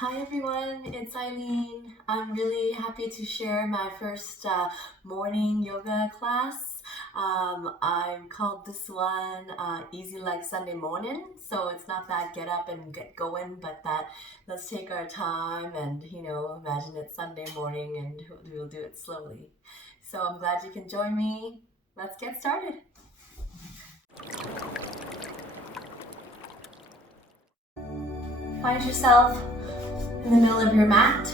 Hi everyone, it's Eileen. I'm really happy to share my first morning yoga class. I called this one Easy Like Sunday Morning. So it's not that get up and get going, but that let's take our time and, imagine it's Sunday morning and we'll do it slowly. So I'm glad you can join me. Let's get started. Find yourself in the middle of your mat.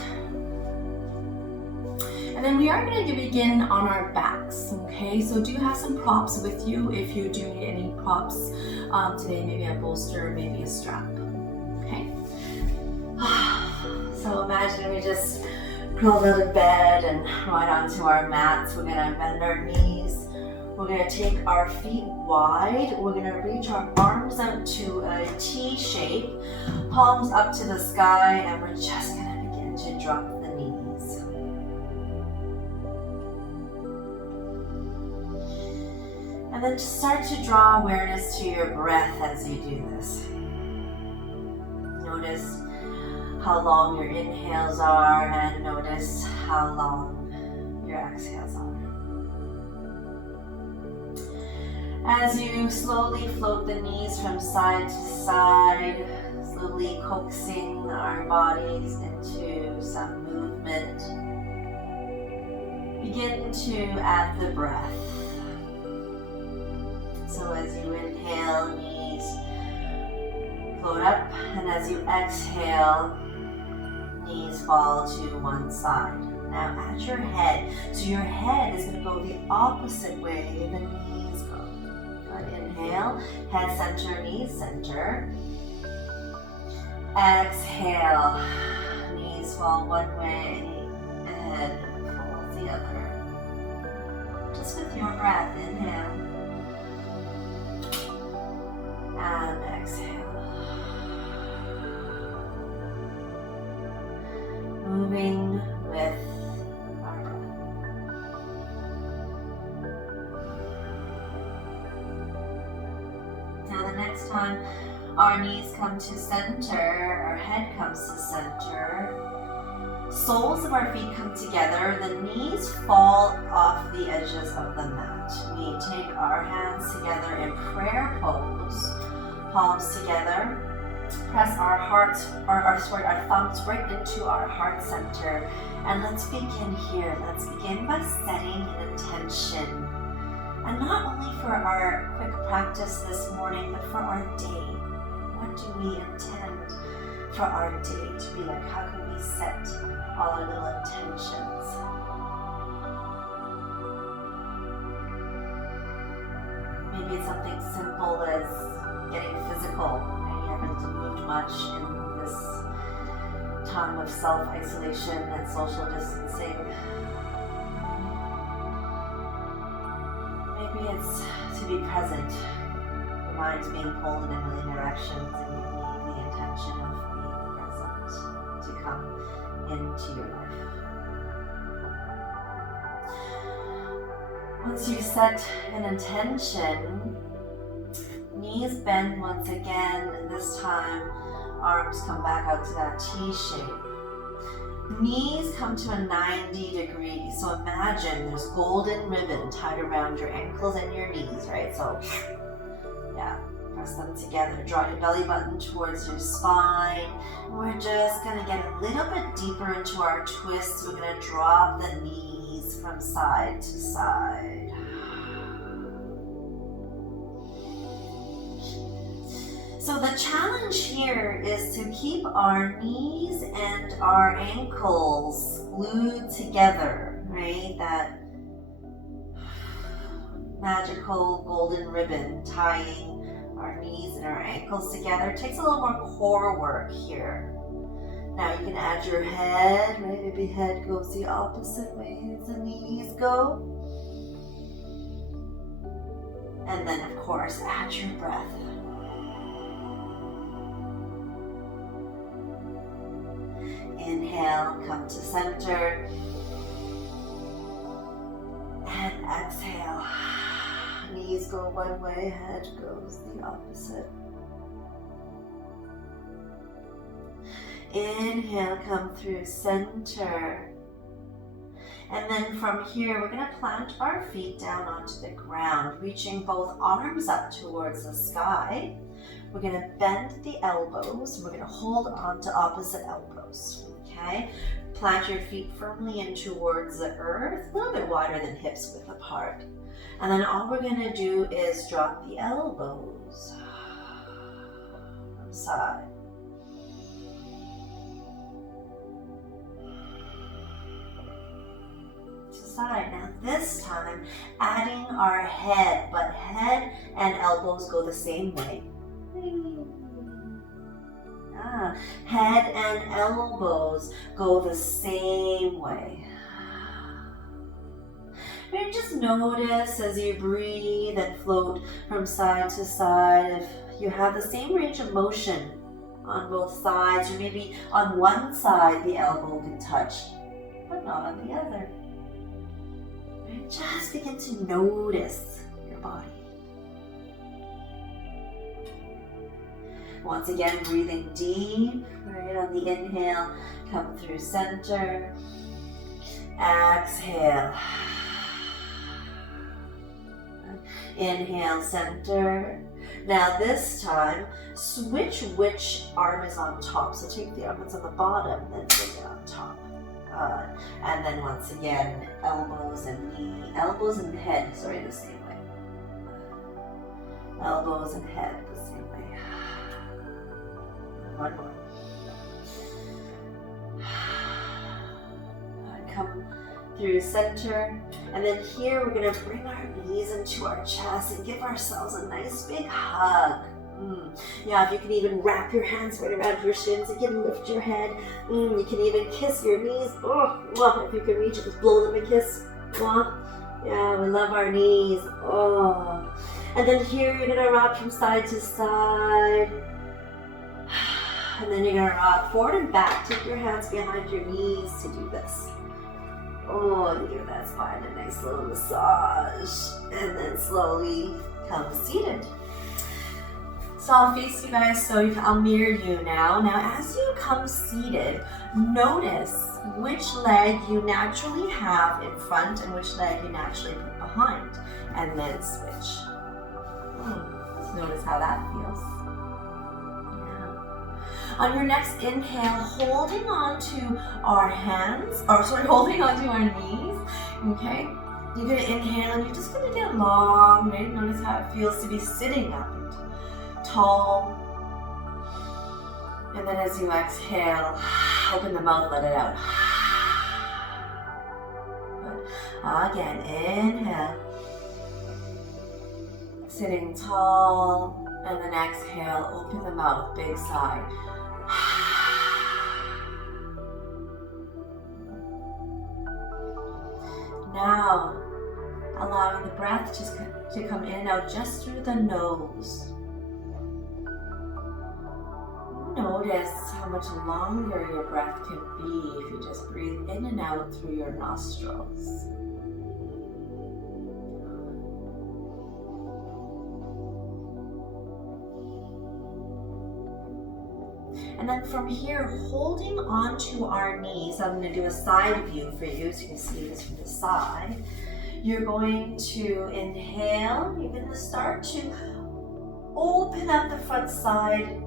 And then we are going to begin on our backs, okay? So do have some props with you if you do need any props today, maybe a bolster, maybe a strap, okay? So imagine we just crawled out of bed and right onto our mats. We're going to bend our knees. We're going to take our feet wide. We're going to reach our arms out to a T shape, palms up to the sky, and we're just going to begin to drop the knees. And then just start to draw awareness to your breath as you do this. Notice how long your inhales are and notice how long your exhales are. As you slowly float the knees from side to side, slowly coaxing our bodies into some movement, begin to add the breath. So as you inhale, knees float up, and as you exhale, knees fall to one side. Now at your head, so your head is going to go the opposite way the knees go. Good. Inhale, head center, knees center. Exhale, knees fall one way, head falls the other. Just with your breath, inhale. And exhale. Moving with our breath. Now the next time our knees come to center, our head comes to center, soles of our feet come together, the knees fall off the edges of the mat. We take our hands together in prayer pose, palms together, press our thumbs right into our heart center, and let's begin here. Let's begin by setting an intention, and not only for our quick practice this morning, but for our day. What do we intend for our day to be like? How can we set all our little intentions? Maybe it's something simple as getting physical, and you haven't moved much in this time of self-isolation and social distancing. Maybe it's to be present. Your mind's being pulled in a million directions, and you need the intention of being present to come into your life. Once you set an intention, knees bend once again. This time, arms come back out to that T shape. Knees come to a 90 degrees. So imagine there's golden ribbon tied around your ankles and your knees, right? So, yeah, press them together. Draw your belly button towards your spine. We're just going to get a little bit deeper into our twists. We're going to drop the knees from side to side. So the challenge here is to keep our knees and our ankles glued together, right? That magical golden ribbon tying our knees and our ankles together. It takes a little more core work here. Now you can add your head, right? Maybe head goes the opposite way as the knees go. And then of course, add your breath. Inhale, come to center. And exhale. Knees go one way, head goes the opposite. Inhale, come through center. And then from here, we're going to plant our feet down onto the ground, reaching both arms up towards the sky. We're going to bend the elbows. We're going to hold on to opposite elbows, okay? Plant your feet firmly in towards the earth, a little bit wider than hips width apart. And then all we're going to do is drop the elbows from side. Side. Now this time, adding our head, but head and elbows go the same way. Head and elbows go the same way. And just notice as you breathe and float from side to side, if you have the same range of motion on both sides, or maybe on one side the elbow can touch, but not on the other. Just begin to notice your body. Once again, breathing deep, right on the inhale, come through center. Exhale. Inhale, center. Now this time, switch which arm is on top. So take the arm that's on the bottom, then bring it on top. And then once again, elbows and head, the same way. Elbows and head the same way. One more. Come through center. And then here we're going to bring our knees into our chest and give ourselves a nice big hug. Yeah, if you can even wrap your hands right around your shins, you can lift your head. You can even kiss your knees. If you can reach it, just blow them a kiss. Yeah, we love our knees. And then here you're gonna rock from side to side. And then you're gonna rock forward and back. Take your hands behind your knees to do this. To give that spine a nice little massage. And then slowly come seated. So I'll face you guys, so I'll mirror you now. Now as you come seated, notice which leg you naturally have in front and which leg you naturally put behind. And then switch. Just notice how that feels. Yeah. On your next inhale, holding on to our holding on to our knees, okay? You're gonna inhale and you're just gonna get long, right? Notice how it feels to be sitting up. Tall, and then as you exhale, open the mouth, let it out. Good. Again, inhale, sitting tall, and then exhale, open the mouth, big sigh. Now, allowing the breath just to come in and out just through the nose. Notice how much longer your breath can be if you just breathe in and out through your nostrils. And then from here, holding onto our knees, I'm going to do a side view for you so you can see this from the side. You're going to inhale, you're going to start to open up the front side.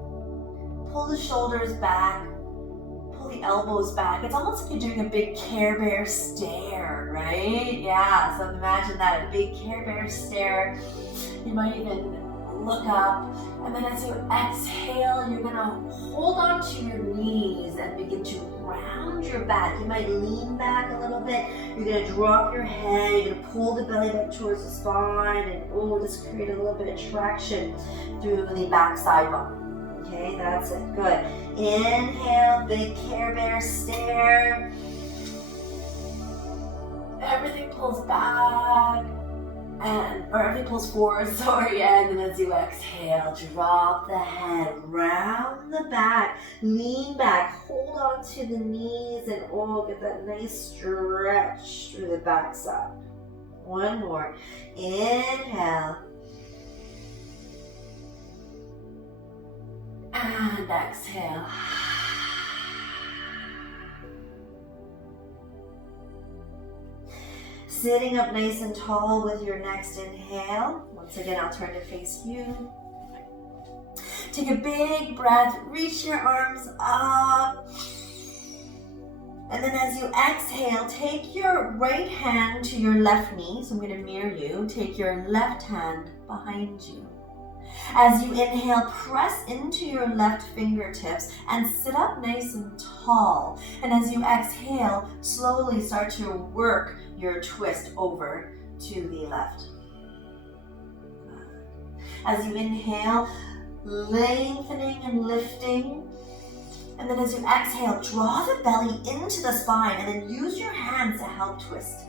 Pull the shoulders back, pull the elbows back. It's almost like you're doing a big Care Bear stare, right? Yeah, so imagine that, a big Care Bear stare. You might even look up, and then as you exhale, you're gonna hold on to your knees and begin to round your back. You might lean back a little bit. You're gonna drop your head, you're gonna pull the belly back towards the spine, and just create a little bit of traction through the back side bone. Okay, that's it. Good. Inhale, big Care Bear stare. Everything pulls back, or everything pulls forward, and then as you exhale, drop the head, round the back, lean back, hold on to the knees, and get that nice stretch through the back side. One more. Inhale. And exhale. Sitting up nice and tall with your next inhale. Once again, I'll turn to face you. Take a big breath, reach your arms up. And then as you exhale, take your right hand to your left knee. So I'm going to mirror you. Take your left hand behind you. As you inhale, press into your left fingertips and sit up nice and tall. And as you exhale, slowly start to work your twist over to the left. As you inhale, lengthening and lifting. And then as you exhale, draw the belly into the spine and then use your hands to help twist.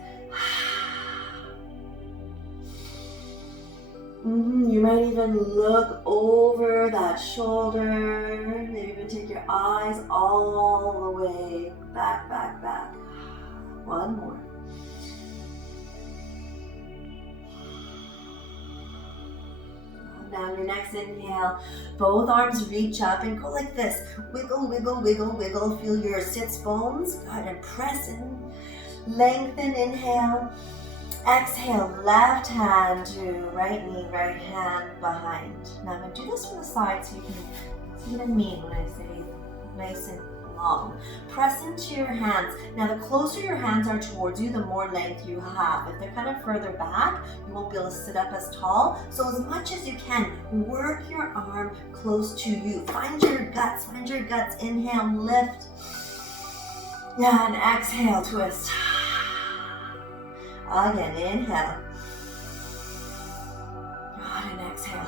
You might even look over that shoulder. Maybe even take your eyes all the way back, back, back. One more. Now your next inhale, both arms reach up and go like this. Wiggle, wiggle, wiggle, wiggle. Feel your sits bones. Go ahead and press in. Lengthen, inhale. Exhale, left hand to right knee, right hand behind. Now I'm going to do this from the side so you can see what I mean when I say nice and long. Press into your hands. Now the closer your hands are towards you, the more length you have. If they're kind of further back, you won't be able to sit up as tall. So as much as you can, work your arm close to you. Find your guts, Inhale, lift. Yeah, and exhale, twist. Again, inhale. And exhale.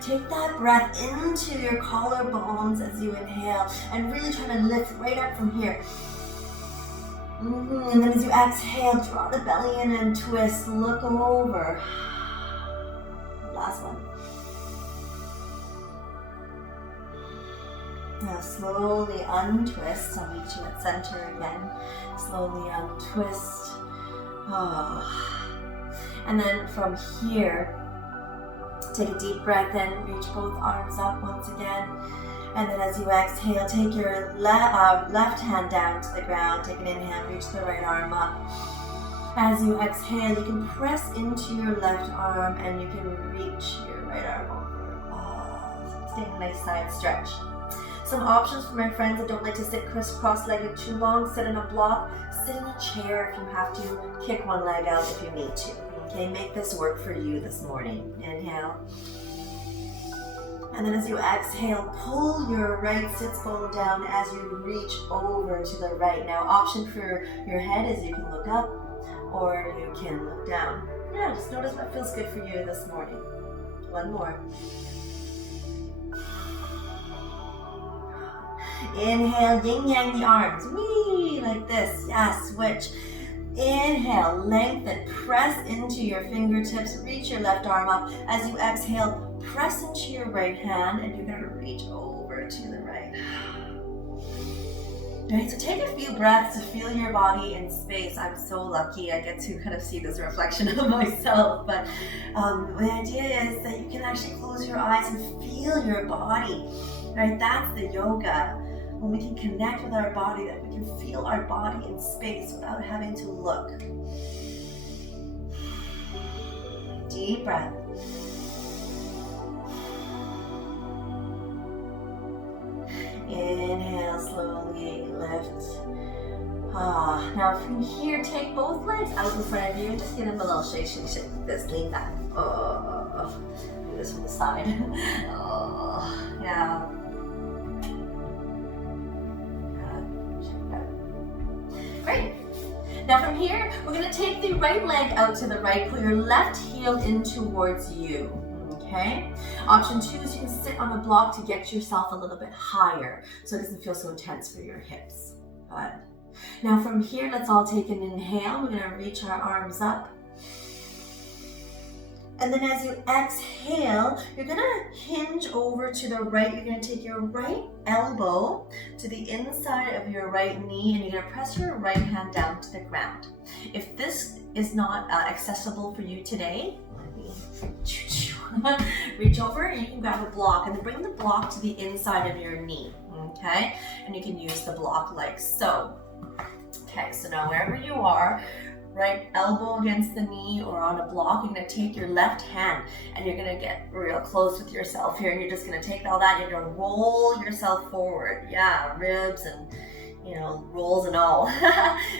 Take that breath into your collarbones as you inhale and really try to lift right up from here. And then as you exhale, draw the belly in and twist. Look over. Last one. Now slowly untwist. I'll meet you at center again. Slowly untwist. And then from here, take a deep breath in, reach both arms up once again. And then as you exhale, take your left hand down to the ground. Take an inhale, reach the right arm up. As you exhale, you can press into your left arm and you can reach your right arm over. Stay in a nice side stretch. Some options for my friends that don't like to sit cross-legged too long. Sit in a block, sit in a chair if you have to, kick one leg out if you need to. Okay, make this work for you this morning. Inhale. And then as you exhale, pull your right sits bone down as you reach over to the right. Now, option for your head is you can look up or you can look down. Yeah, just notice what feels good for you this morning. One more. Inhale, yin-yang the arms. Whee, like this. Yeah, switch. Inhale, lengthen, press into your fingertips, reach your left arm up. As you exhale, press into your right hand and you're going to reach over to the right. Alright, so take a few breaths to feel your body in space. I'm so lucky I get to kind of see this reflection of myself, but the idea is that you can actually close your eyes and feel your body. Right, that's the yoga. When we can connect with our body, that we can feel our body in space without having to look. Deep breath. Inhale, slowly lift. Now from here, take both legs out in front of you and just give them a little shake like this. Lean back. Do this from the side. Yeah. Great. Now from here, we're going to take the right leg out to the right. Pull your left heel in towards you. Okay? Option 2 is you can sit on a block to get yourself a little bit higher so it doesn't feel so intense for your hips. Good. Now from here, let's all take an inhale. We're going to reach our arms up. And then as you exhale, you're going to hinge over to the right. You're going to take your right elbow to the inside of your right knee and you're going to press your right hand down to the ground. If this is not accessible for you today, reach over and you can grab a block and then bring the block to the inside of your knee, okay? And you can use the block like so. pecs. So now wherever you are, right elbow against the knee or on a block, you're gonna take your left hand and you're gonna get real close with yourself here, and you're just gonna take all that, you're gonna roll yourself forward. Yeah, ribs and rolls and all.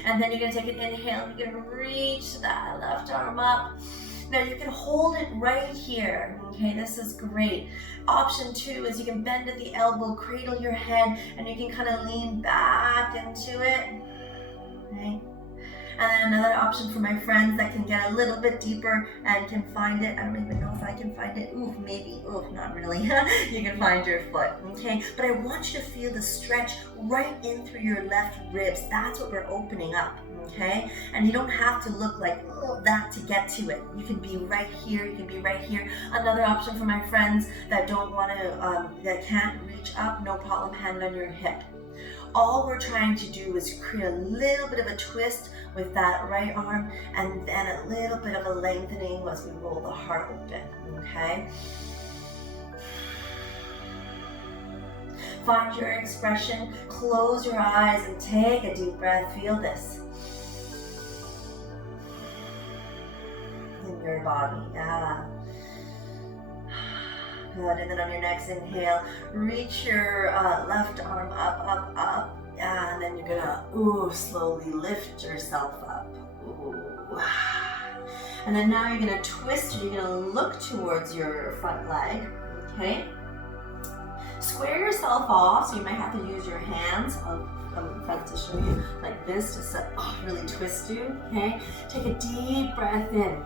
And then you're gonna take an inhale, you're gonna reach that left arm up. Now you can hold it right here, okay? This is great. Option 2 is you can bend at the elbow, cradle your head, and you can kind of lean back into it, okay? And then another option for my friends that can get a little bit deeper and can find it. I don't even know if I can find it. Ooh, maybe. Ooh, not really. You can find your foot, okay? But I want you to feel the stretch right in through your left ribs. That's what we're opening up, okay? And you don't have to look like that to get to it. You can be right here. You can be right here. Another option for my friends that don't want to, that can't reach up, no problem, hand on your hip. All we're trying to do is create a little bit of a twist with that right arm, and then a little bit of a lengthening as we roll the heart open, okay? Find your expression, close your eyes and take a deep breath. Feel this in your body, yeah. Good, and then on your next inhale, reach your left arm up, yeah, and then you're gonna, slowly lift yourself up, And then now you're gonna twist, and you're gonna look towards your front leg, okay? Square yourself off, so you might have to use your hands. I'll come in front to show you, like this, to really twist you, okay? Take a deep breath in.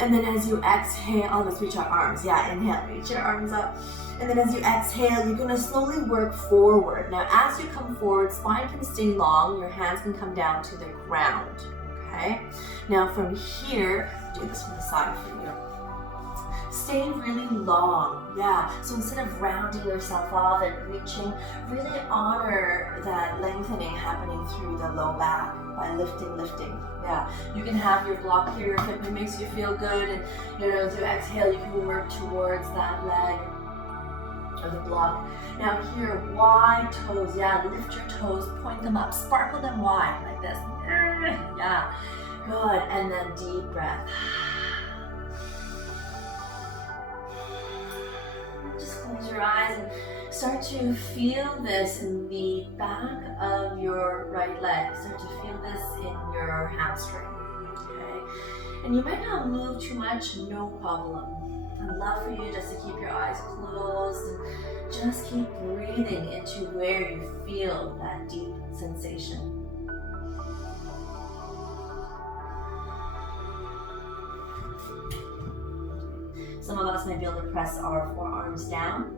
And then as you exhale, let's reach our arms. Yeah, inhale, reach your arms up. And then as you exhale, you're gonna slowly work forward. Now, as you come forward, spine can stay long, your hands can come down to the ground, okay? Now from here, do this from the side for you. Stay really long, yeah. So instead of rounding yourself off and reaching, really honor that lengthening happening through the low back by lifting. Yeah, you can have your block here if it makes you feel good, and as you exhale, you can work towards that leg or the block. Now here, wide toes, yeah, lift your toes, point them up, sparkle them wide like this. Yeah, good, and then deep breath. Just close your eyes and start to feel this in the back of your right leg. Start to feel this in your hamstring, okay? And you might not move too much, no problem. I'd love for you just to keep your eyes closed and just keep breathing into where you feel that deep sensation. Some of us might be able to press our forearms down.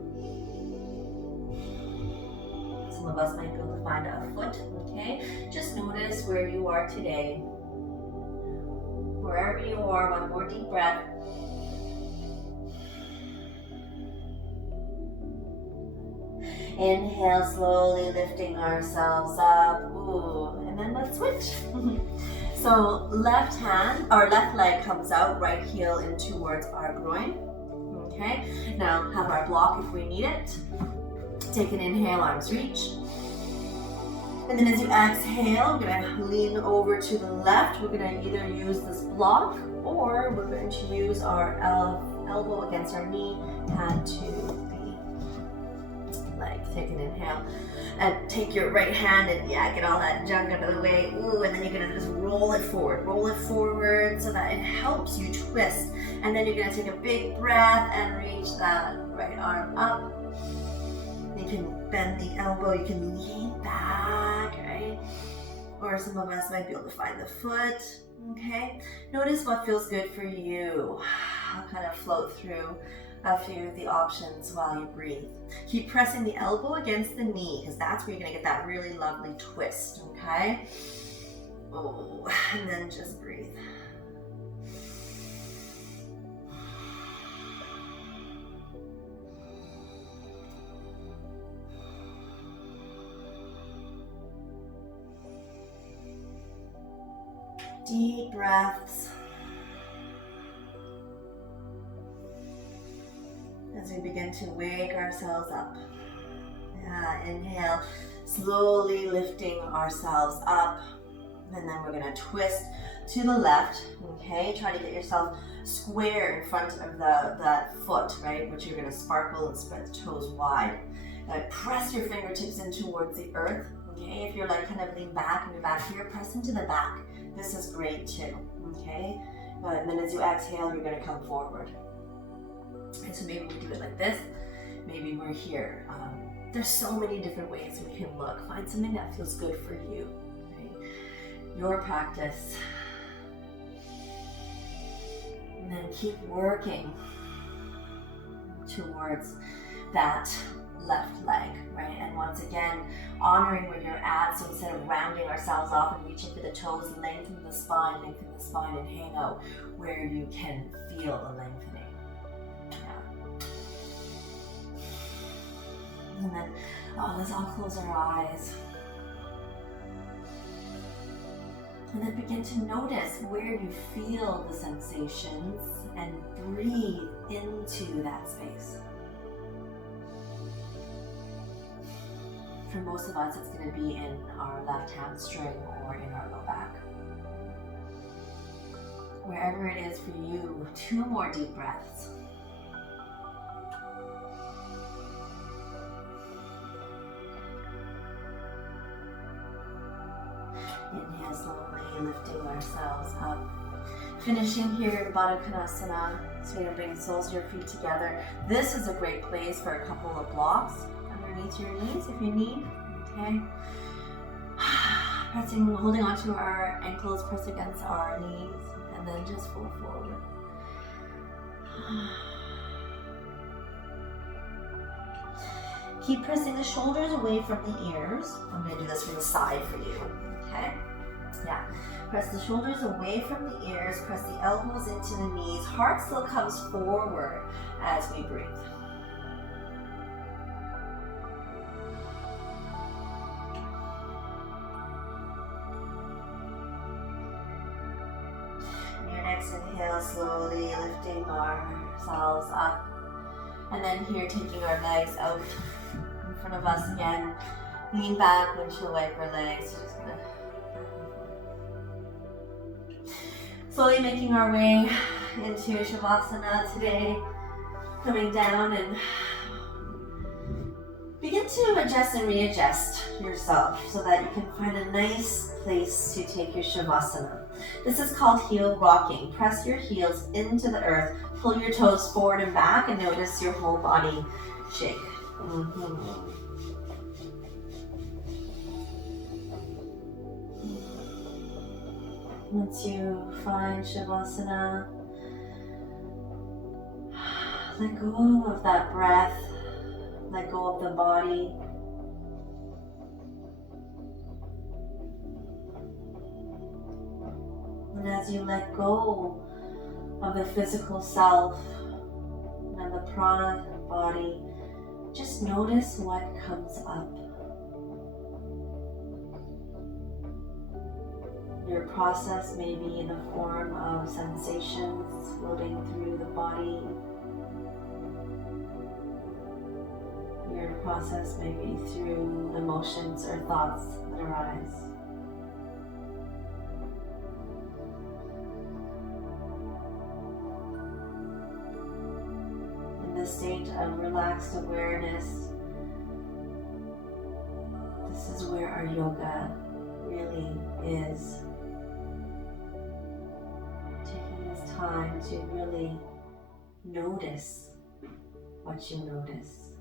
Some of us might be able to find a foot, okay? Just notice where you are today. Wherever you are, one more deep breath. Inhale, slowly lifting ourselves up. And then let's switch. So left leg comes out, right heel in towards our groin. Okay, now have our block if we need it. Take an inhale, arms reach. And then as you exhale, we're gonna lean over to the left. We're gonna either use this block or we're going to use our elbow against our knee, hand to the leg. Take an inhale. And take your right hand and get all that junk out of the way. And then you're gonna just roll it forward so that it helps you twist. And then you're gonna take a big breath and reach that right arm up. You can bend the elbow, you can lean back, right? Or some of us might be able to find the foot, okay? Notice what feels good for you. I'll kind of float through a few of the options while you breathe. Keep pressing the elbow against the knee because that's where you're gonna get that really lovely twist, okay? And then just breathe. Deep breaths. As we begin to wake ourselves up. Inhale, Slowly lifting ourselves up, and then we're gonna twist to the left, okay? Try to get yourself square in front of that foot, right? Which you're gonna sparkle and spread the toes wide. Press your fingertips in towards the earth, okay? If you're like kind of lean back and you're back here, press into the back. This is great too, okay? And then as you exhale, you're gonna come forward. And so maybe we do it like this. Maybe we're here. There's so many different ways we can look. Find something that feels good for you, right? Your practice. And then keep working towards that left leg, right? And once again, honoring where you're at. So instead of rounding ourselves off and reaching for the toes, lengthen the spine and hang out where you can feel the lengthening. And then let's all close our eyes. And then begin to notice where you feel the sensations and breathe into that space. For most of us, it's going to be in our left hamstring or in our low back. Wherever it is for you, 2 more deep breaths. Inhale slowly, lifting ourselves up. Finishing here in Baddha Konasana. So you're going to bring the soles of your feet together. This is a great place for a couple of blocks underneath your knees if you need. Okay. Pressing, holding onto our ankles, press against our knees, and then just fold forward. Keep pressing the shoulders away from the ears. I'm going to do this from the side for you. Okay? Yeah. Press the shoulders away from the ears. Press the elbows into the knees. Heart still comes forward as we breathe. And your next inhale, slowly lifting ourselves up. And then here, taking our legs out in front of us again. Lean back, windshield wiper legs. So just gonna slowly making our way into shavasana today. Coming down and begin to adjust and readjust yourself so that you can find a nice place to take your shavasana. This is called heel rocking. Press your heels into the earth. Pull your toes forward and back and notice your whole body shake. Once you find shavasana, let go of that breath, let go of the body. And as you let go of the physical self and the prana body, just notice what comes up. Your process may be in the form of sensations floating through the body. Your process may be through emotions or thoughts that arise. In this state of relaxed awareness, this is where our yoga really is. Taking this time to really notice what you notice.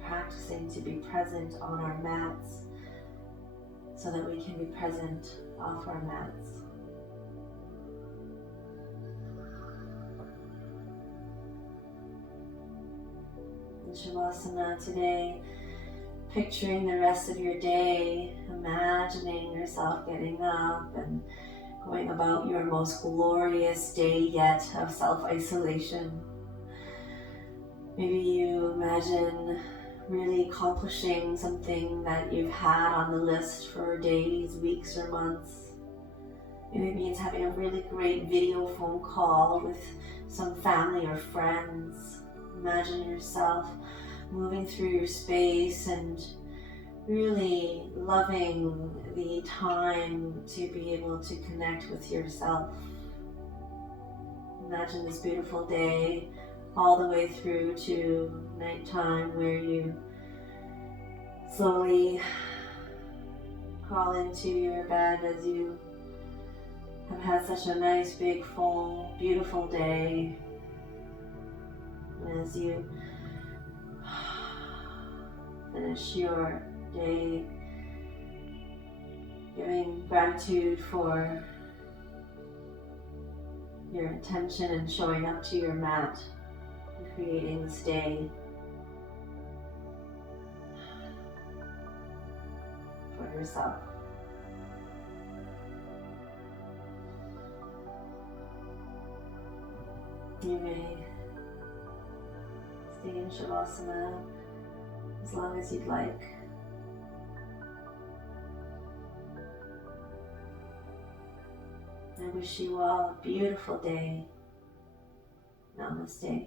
Practicing to be present on our mats so that we can be present off our mats. In Shavasana today, picturing the rest of your day, imagining yourself getting up and going about your most glorious day yet of self-isolation. Maybe you imagine really accomplishing something that you've had on the list for days, weeks, or months. Maybe it's having a really great video phone call with some family or friends. Imagine yourself moving through your space and really loving the time to be able to connect with yourself. Imagine this beautiful day all the way through to nighttime, where you slowly crawl into your bed as you have had such a nice, big, full, beautiful day. And as you finish your day, giving gratitude for your intention and showing up to your mat and creating this day for yourself. You may stay in shavasana as long as you'd like. I wish you all a beautiful day. Namaste.